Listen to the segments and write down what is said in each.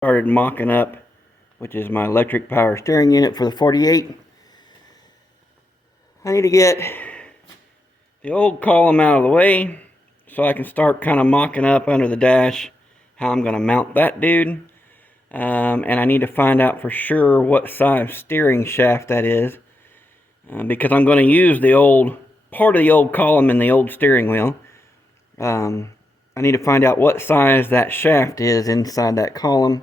started mocking up, which is my electric power steering unit for the 48. I need to get the old column out of the way so I can start kind of mocking up under the dash how I'm going to mount that dude. And I need to find out for sure what size steering shaft that is, because I'm going to use the old part of the old column in the old steering wheel. I need to find out what size that shaft is inside that column.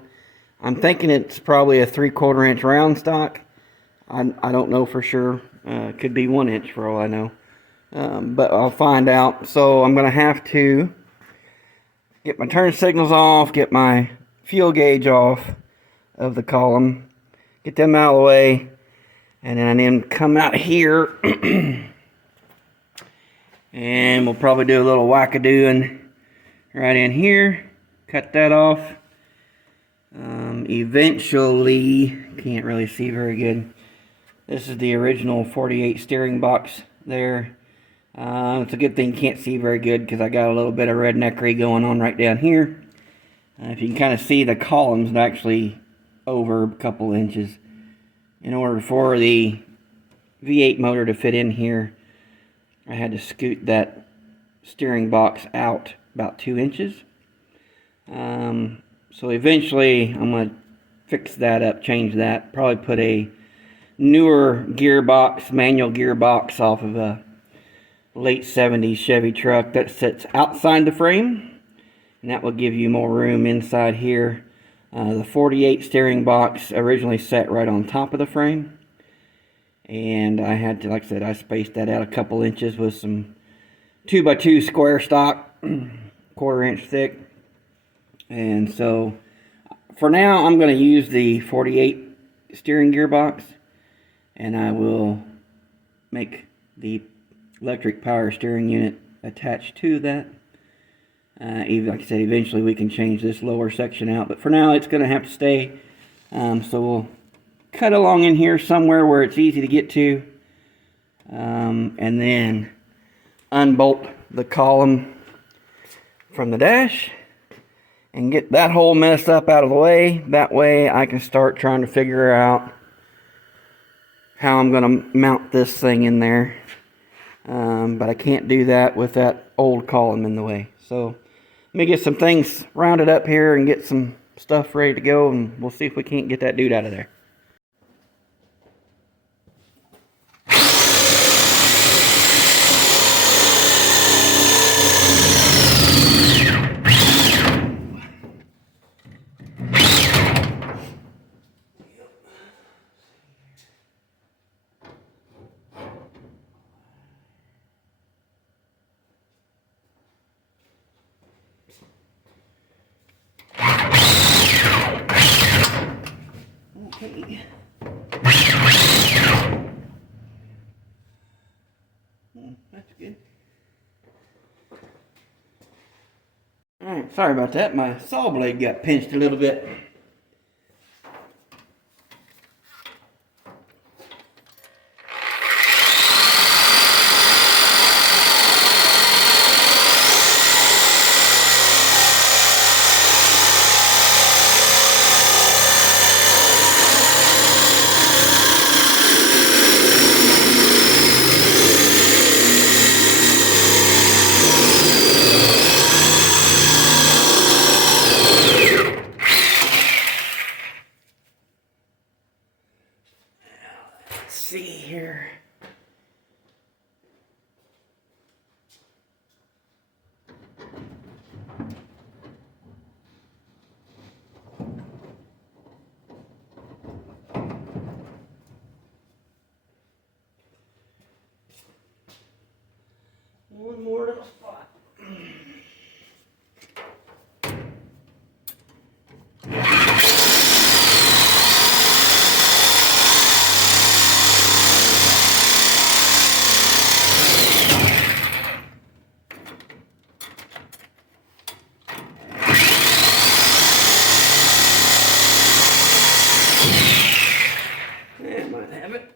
I'm thinking it's probably a 3/4 inch round stock. I don't know for sure. It could be 1 inch for all I know. But I'll find out. So I'm going to have to get my turn signals off, get my fuel gauge off of the column, get them out of the way, and then come out here and we'll probably do a little wackadooing right in here, cut that off. Eventually, can't really see very good. This is the original 48 steering box there. It's a good thing you can't see very good because I got a little bit of redneckery going on right down here. If you can kind of see, the column's actually over a couple inches. In order for the V8 motor to fit in here, I had to scoot that steering box out about 2 inches. So eventually I'm going to fix that up, change that, probably put a newer gearbox, manual gearbox off of a late 70s Chevy truck that sits outside the frame, and that will give you more room inside here. The 48 steering box originally sat right on top of the frame, and I had to, like I said, I spaced that out a couple inches with some 2x2 square stock, 1/4 inch thick. And so for now I'm going to use the 48 steering gearbox, and I will make the electric power steering unit attached to that. Like I said, eventually we can change this lower section out, but for now it's going to have to stay. So we'll cut along in here somewhere where it's easy to get to, and then unbolt the column from the dash and get that hole messed up out of the way. That way I can start trying to figure out how I'm going to mount this thing in there. But I can't do that with that old column in the way. So let me get some things rounded up here and get some stuff ready to go, and we'll see if we can't get that dude out of there. Okay. That's good. Alright, sorry about that. My saw blade got pinched a little bit. See here. One more little spot. That might have it.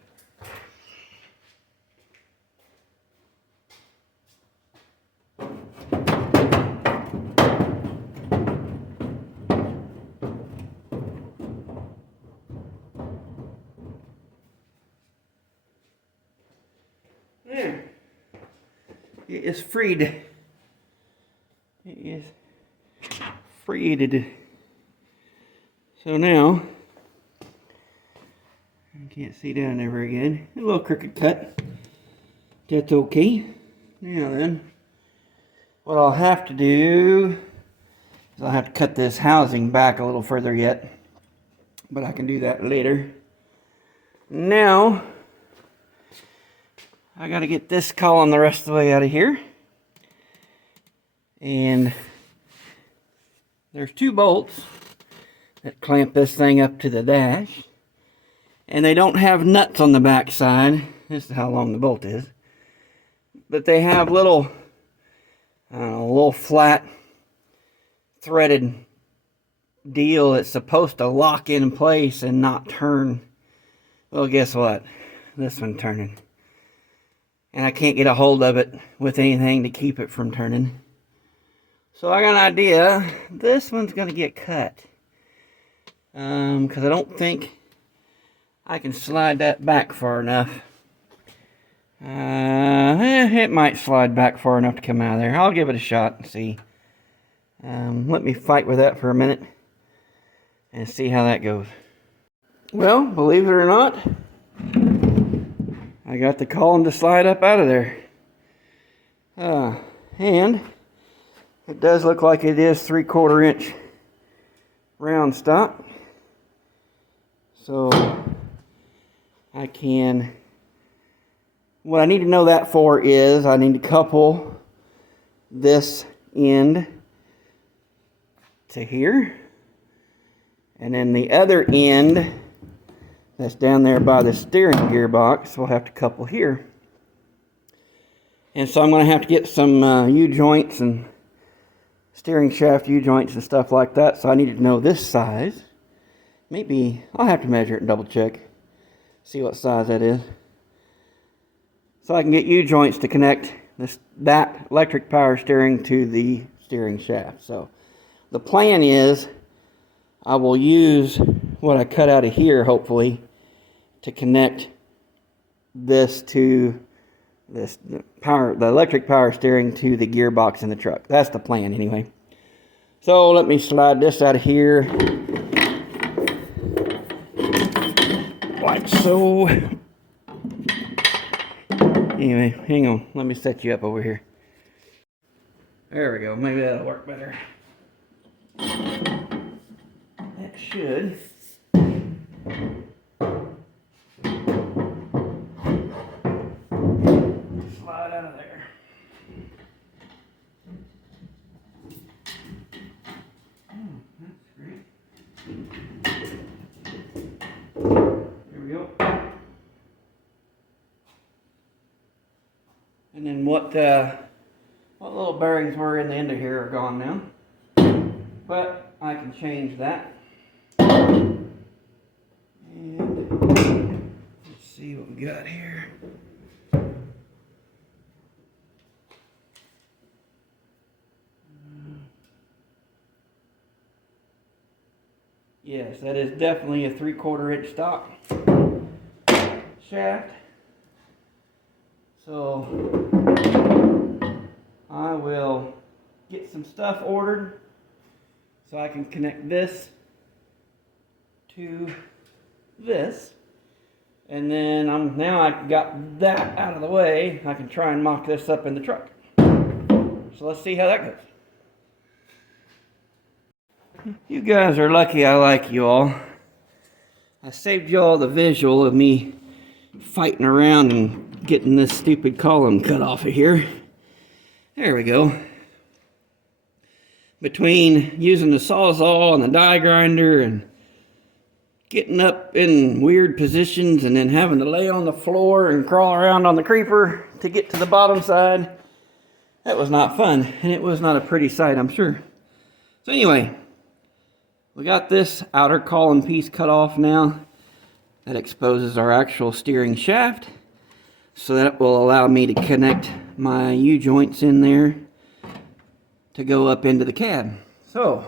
It is freed. It is freed. So now, I can't see down there very good. A little crooked cut. That's okay. Now then, what I'll have to do is I'll have to cut this housing back a little further yet. But I can do that later. Now, I gotta get this column the rest of the way out of here. And there's 2 bolts that clamp this thing up to the dash. And they don't have nuts on the back side. This is how long the bolt is. But they have little, little flat threaded deal that's supposed to lock in place and not turn. Well, guess what? This one's turning. And I can't get a hold of it with anything to keep it from turning. So I got an idea. This one's going to get cut. Because I don't think I can slide that back far enough. It might slide back far enough to come out of there. I'll give it a shot and see. Let me fight with that for a minute and see how that goes. Well, believe it or not, I got the column to slide up out of there. And it does look like it is 3/4 inch round stop. So I can, what I need to know that for is I need to couple this end to here. And then the other end that's down there by the steering gearbox we'll have to couple here. And so I'm going to have to get some U-joints and steering shaft U-joints and stuff like that. So I needed to know this size. Maybe I'll have to measure it and double check. See what size that is. So I can get U-joints to connect that electric power steering to the steering shaft. So the plan is I will use what I cut out of here, hopefully, to connect this to the electric power steering to the gearbox in the truck. That's the plan anyway. So let me slide this out of here. Like so. Anyway, hang on. Let me set you up over here. There we go. Maybe that'll work better. That should. Slide out of there. Oh, that's great. There we go. And then what little bearings were in the end of here are gone now. But I can change that. And let's see what we got here. Yes, that is definitely a 3/4 inch stock shaft. So I will get some stuff ordered so I can connect this to this. And then now I got that out of the way, I can try and mock this up in the truck. So let's see how that goes. You guys are lucky I like you all. I saved you all the visual of me fighting around and getting this stupid column cut off of here. There we go. Between using the Sawzall and the die grinder and getting up in weird positions and then having to lay on the floor and crawl around on the creeper to get to the bottom side, that was not fun, and it was not a pretty sight, I'm sure. So anyway, we got this outer column piece cut off now. That exposes our actual steering shaft. So that will allow me to connect my U-joints in there to go up into the cab. So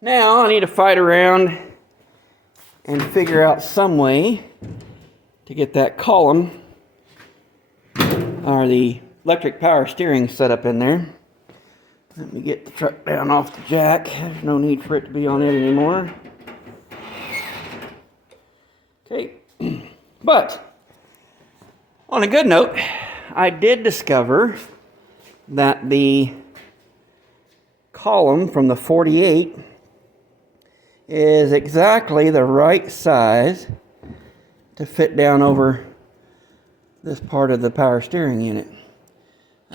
now I need to fight around and figure out some way to get that column, or the electric power steering setup in there. Let me get the truck down off the jack. There's no need for it to be on it anymore. Okay, but on a good note, I did discover that the column from the 48 is exactly the right size to fit down over this part of the power steering unit.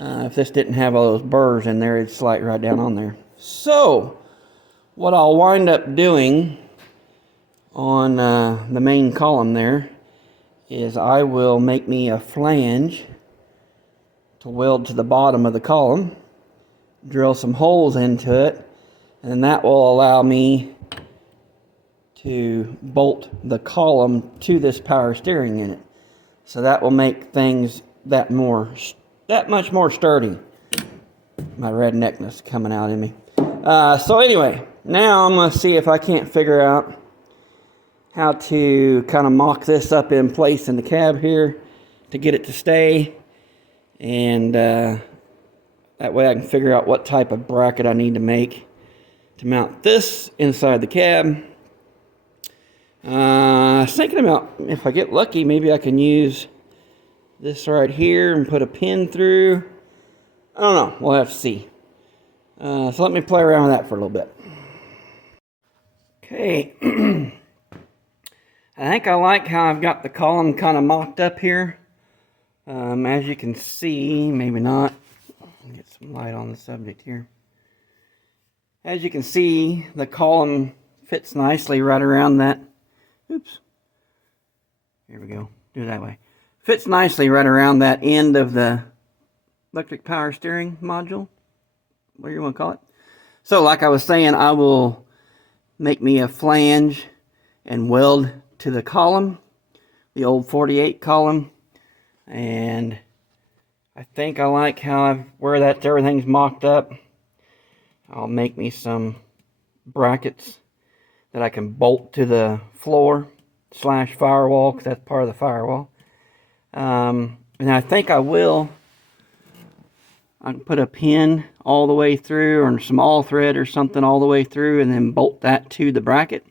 If this didn't have all those burrs in there, it'd slide right down on there. So, what I'll wind up doing on the main column there is I will make me a flange to weld to the bottom of the column, drill some holes into it, and that will allow me to bolt the column to this power steering unit. So that will make things that much more sturdy. My redneckness coming out in me. So anyway, now I'm going to see if I can't figure out how to kind of mock this up in place in the cab here to get it to stay. And that way I can figure out what type of bracket I need to make to mount this inside the cab. I was thinking about, if I get lucky, maybe I can use this right here and put a pin through. I don't know. We'll have to see. So let me play around with that for a little bit. Okay. I think I like how I've got the column kind of mocked up here. As you can see, maybe not. Get some light on the subject here. As you can see, the column fits nicely right around that. Oops. Here we go. Do it that way. Fits nicely right around that end of the electric power steering module, whatever you want to call it. So like I was saying, I will make me a flange and weld to the column, the old 48 column, and I think I like how where everything's mocked up. I'll make me some brackets that I can bolt to the floor / firewall, because that's part of the firewall. And I think I can put a pin all the way through, or some all thread or something all the way through, and then bolt that to the bracket.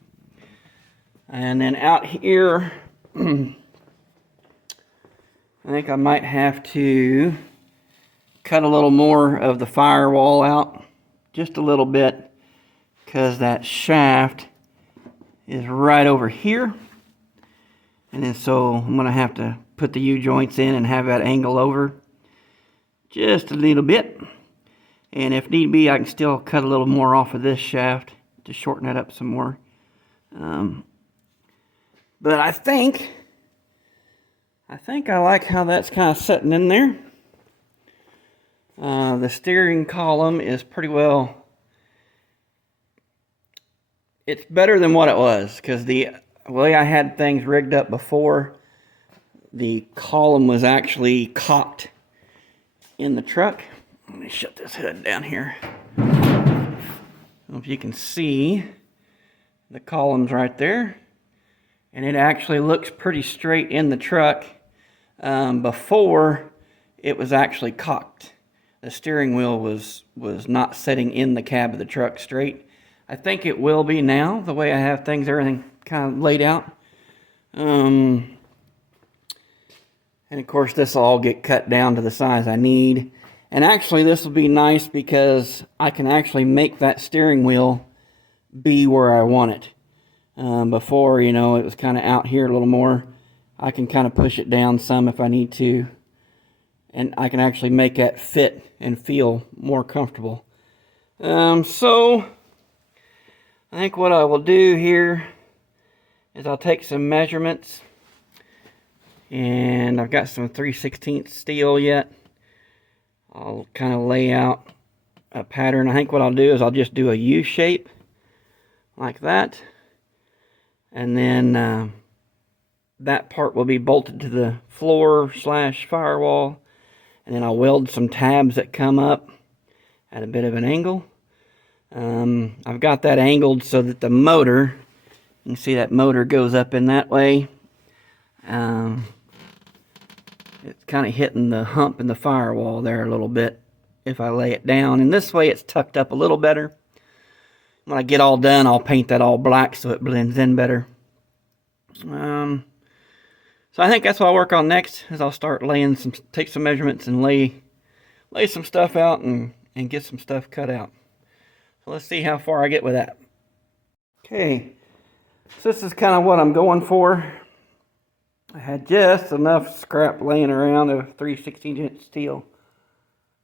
And then out here, I think I might have to cut a little more of the firewall out, just a little bit, because that shaft is right over here. And then so I'm going to have to put the U-joints in and have that angle over just a little bit. And if need be, I can still cut a little more off of this shaft to shorten it up some more. But I think I like how that's kind of sitting in there. The steering column is pretty well, it's better than what it was, because the way I had things rigged up before, the column was actually cocked in the truck. Let me shut this hood down here. I don't know if you can see the columns right there, and it actually looks pretty straight in the truck. Before it was actually cocked. The steering wheel was not sitting in the cab of the truck straight. I think it will be now, the way I have things, everything kind of laid out. And of course this will all get cut down to the size I need. And actually this will be nice because I can actually make that steering wheel be where I want it. Before, you know, it was kind of out here a little more. I can kind of push it down some if I need to. And I can actually make that fit and feel more comfortable. So I think what I will do here is I'll take some measurements. And I've got some 3/16 steel yet. I'll kind of lay out a pattern. I think what I'll do is I'll just do a U shape like that. And then that part will be bolted to the floor / firewall. And then I'll weld some tabs that come up at a bit of an angle. I've got that angled so that the motor, you can see that motor goes up in that way. It's kind of hitting the hump in the firewall there a little bit if I lay it down. And this way it's tucked up a little better. When I get all done, I'll paint that all black so it blends in better. So I think that's what I'll work on next, is I'll start take some measurements and lay some stuff out and get some stuff cut out. So let's see how far I get with that. Okay, so this is kind of what I'm going for. I had just enough scrap laying around of 3/16" steel.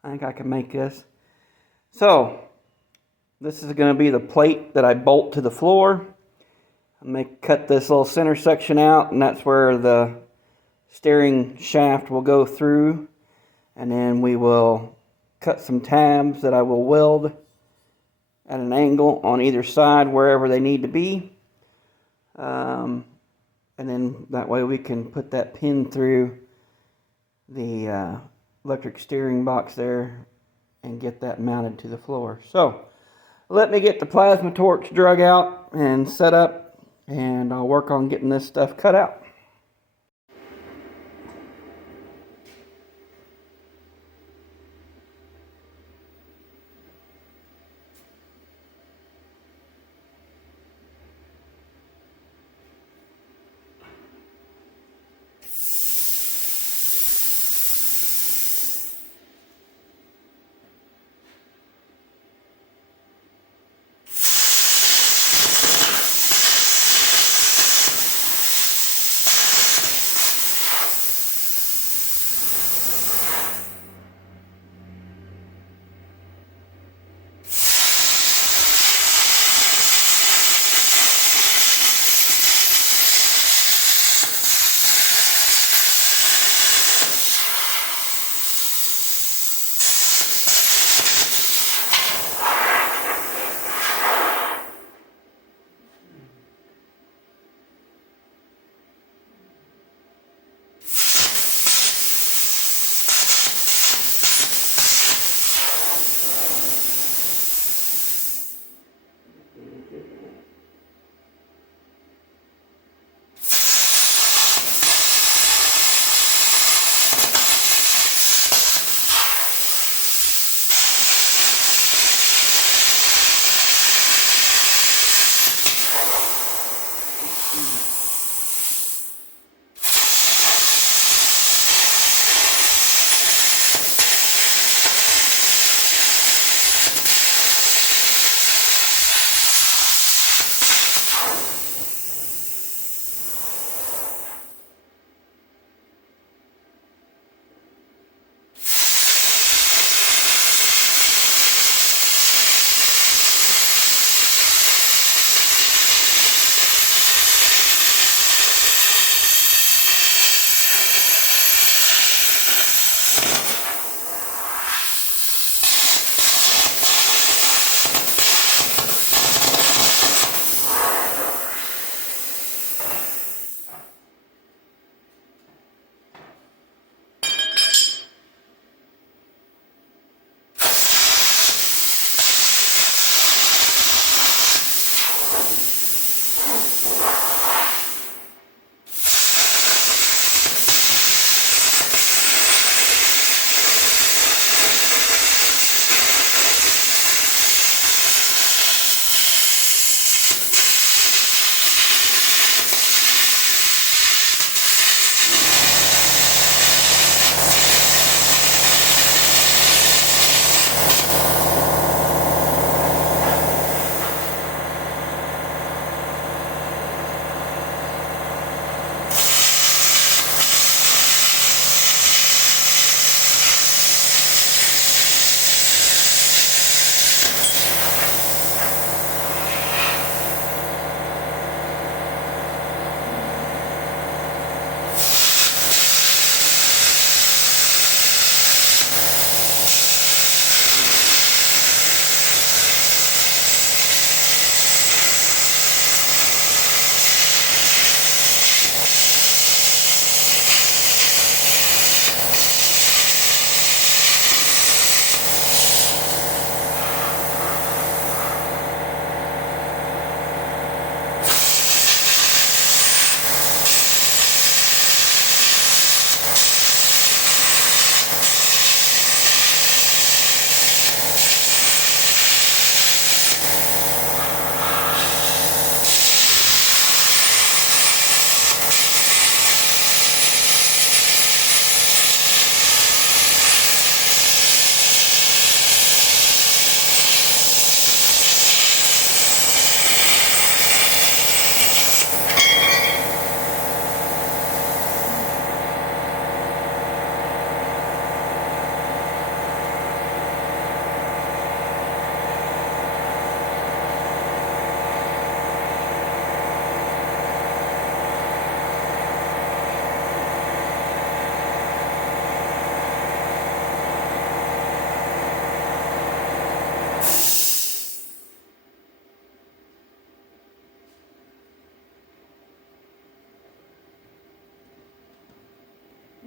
I think I can make this. So this is going to be the plate that I bolt to the floor. I'm going to cut this little center section out, and that's where the steering shaft will go through. And then we will cut some tabs that I will weld at an angle on either side wherever they need to be. And then that way we can put that pin through the electric steering box there and get that mounted to the floor. So let me get the plasma torch drug out and set up, and I'll work on getting this stuff cut out.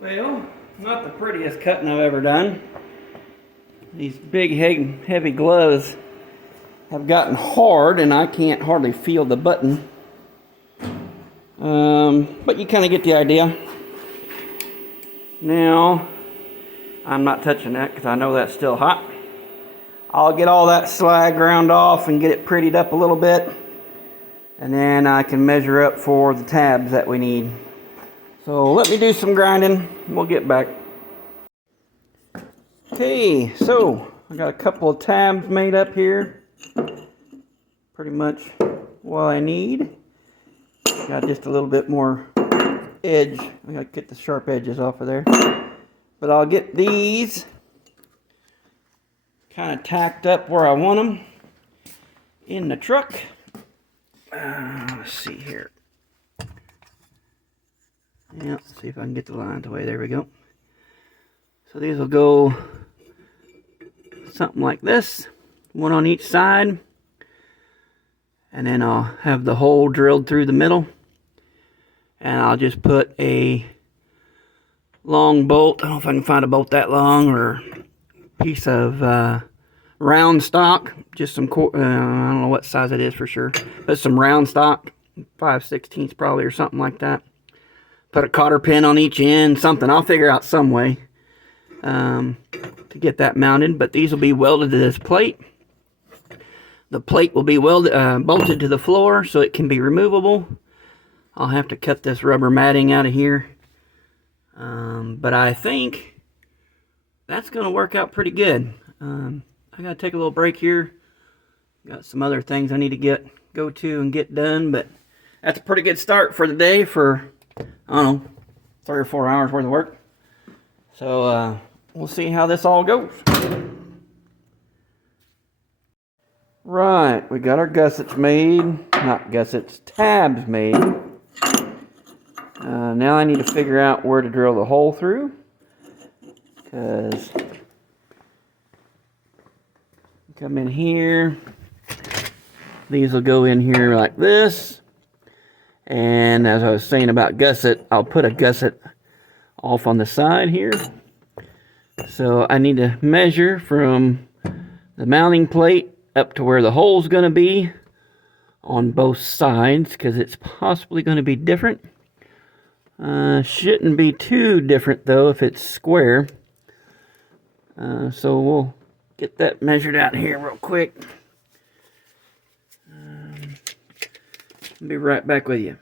Well, not the prettiest cutting I've ever done. These big heavy gloves have gotten hard and I can't hardly feel the button. But you kind of get the idea. Now, I'm not touching that because I know that's still hot. I'll get all that slag ground off and get it prettied up a little bit. And then I can measure up for the tabs that we need. So let me do some grinding and we'll get back. Okay, so I got a couple of tabs made up here. Pretty much what I need. Got just a little bit more edge. I gotta get the sharp edges off of there. But I'll get these kind of tacked up where I want them in the truck. Let's see here. Yeah, let's see if I can get the lines away. There we go. So these will go something like this, one on each side, and then I'll have the hole drilled through the middle, and I'll just put a long bolt. I don't know if I can find a bolt that long, or piece of round stock, just some I don't know what size it is for sure, but some round stock, 5/16 probably, or something like that. Put a cotter pin on each end, something. I'll figure out some way to get that mounted, but these will be welded to this plate. The plate will be bolted to the floor so it can be removable. I'll have to cut this rubber matting out of here, but I think that's going to work out pretty good. I gotta take a little break here. Got some other things I need to go to and get done, but that's a pretty good start for the day for, I don't know, 3 or 4 hours worth of work. So we'll see how this all goes. Right, we got our gussets made. Not gussets, tabs made. Now I need to figure out where to drill the hole through, because come in here, these will go in here like this, and as I was saying about gusset, I'll put a gusset off on the side here. So I need to measure from the mounting plate up to where the hole's going to be on both sides, because it's possibly going to be different. Shouldn't be too different though if it's square. So we'll get that measured out here real quick. I'll be right back with you.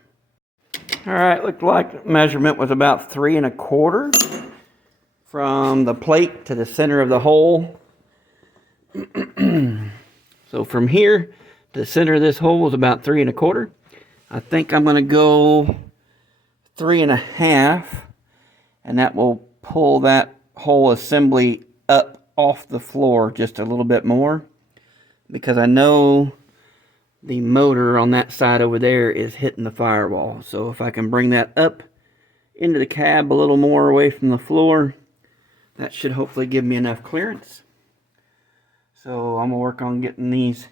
Alright, looked like measurement was about 3 1/4 from the plate to the center of the hole. So from here to the center of this hole is about 3 1/4. I think I'm going to go 3 1/2, and that will pull that whole assembly up off the floor just a little bit more, because I know the motor on that side over there is hitting the firewall. So if I can bring that up into the cab a little more away from the floor, that should hopefully give me enough clearance. So I'm gonna work on getting these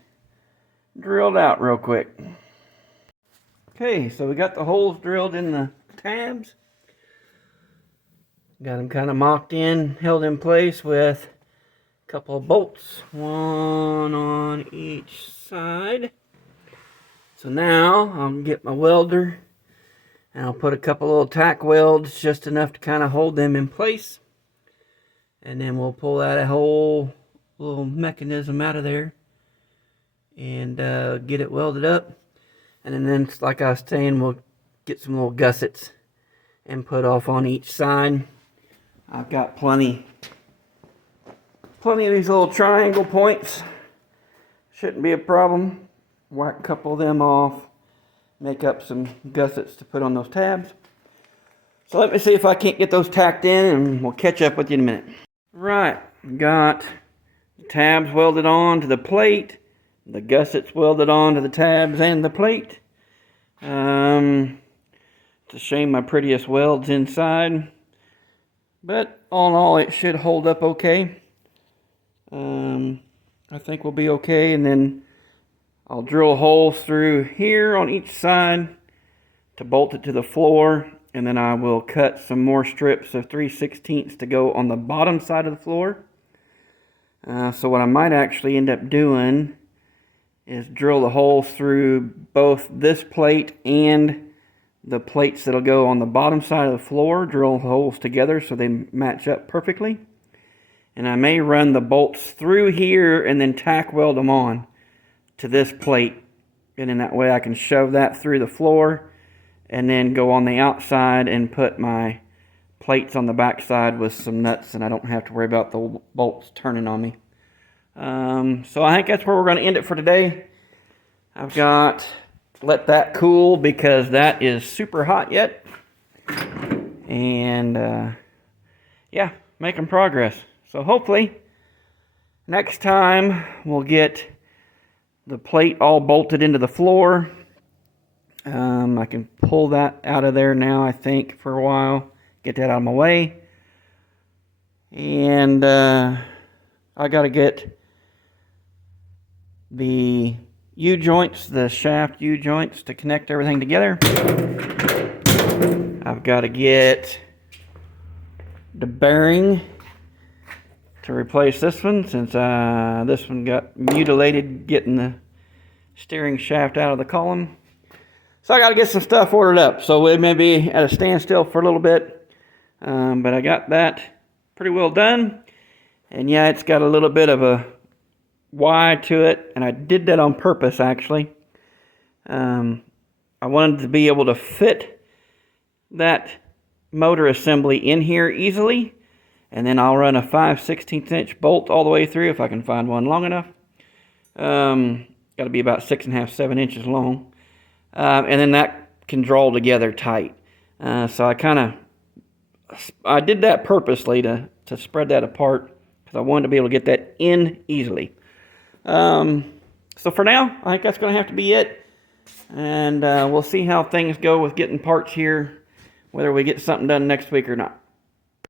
drilled out real quick. Okay, so we got the holes drilled in the tabs. Got them kind of mocked in, held in place with a couple of bolts, one on each side. So now I'll get my welder and I'll put a couple little tack welds, just enough to kind of hold them in place. And then we'll pull that whole little mechanism out of there and get it welded up. And then, like I was saying, we'll get some little gussets and put off on each side. I've got plenty of these little triangle points. Shouldn't be a problem. Whack a couple of them off, make up some gussets to put on those tabs. So let me see if I can't get those tacked in, and we'll catch up with you in a minute. Right, got the tabs welded on to the plate, the gussets welded on to the tabs and the plate. It's a shame my prettiest weld's inside, but all in all it should hold up okay. I think we'll be okay, and then I'll drill holes through here on each side to bolt it to the floor, And then I will cut some more strips of 3/16 to go on the bottom side of the floor. So what I might actually end up doing is drill the holes through both this plate and the plates that'll go on the bottom side of the floor. Drill holes together so they match up perfectly. And I may run the bolts through here and then tack weld them on to this plate. And then that way I can shove that through the floor and then go on the outside and put my plates on the back side with some nuts, and I don't have to worry about the bolts turning on me. So I think that's where we're going to end it for today. I've got to let that cool because that is super hot yet. And yeah, making progress. So hopefully next time we'll get the plate all bolted into the floor. I can pull that out of there now, I think, for a while. Get that out of my way. And I got to get the U-joints, the shaft U-joints to connect everything together. I've got to get the bearing to replace this one, since this one got mutilated getting the steering shaft out of the column. So I got to get some stuff ordered up. So it may be at a standstill for a little bit. But I got that pretty well done. And yeah, it's got a little bit of a Y to it. And I did that on purpose, actually. I wanted to be able to fit that motor assembly in here easily. And then I'll run a 5/16 inch bolt all the way through if I can find one long enough. Got to be about 6.5, 7 inches long. And then that can draw together tight. So I did that purposely to spread that apart because I wanted to be able to get that in easily. So for now, I think that's going to have to be it. And we'll see how things go with getting parts here, whether we get something done next week or not.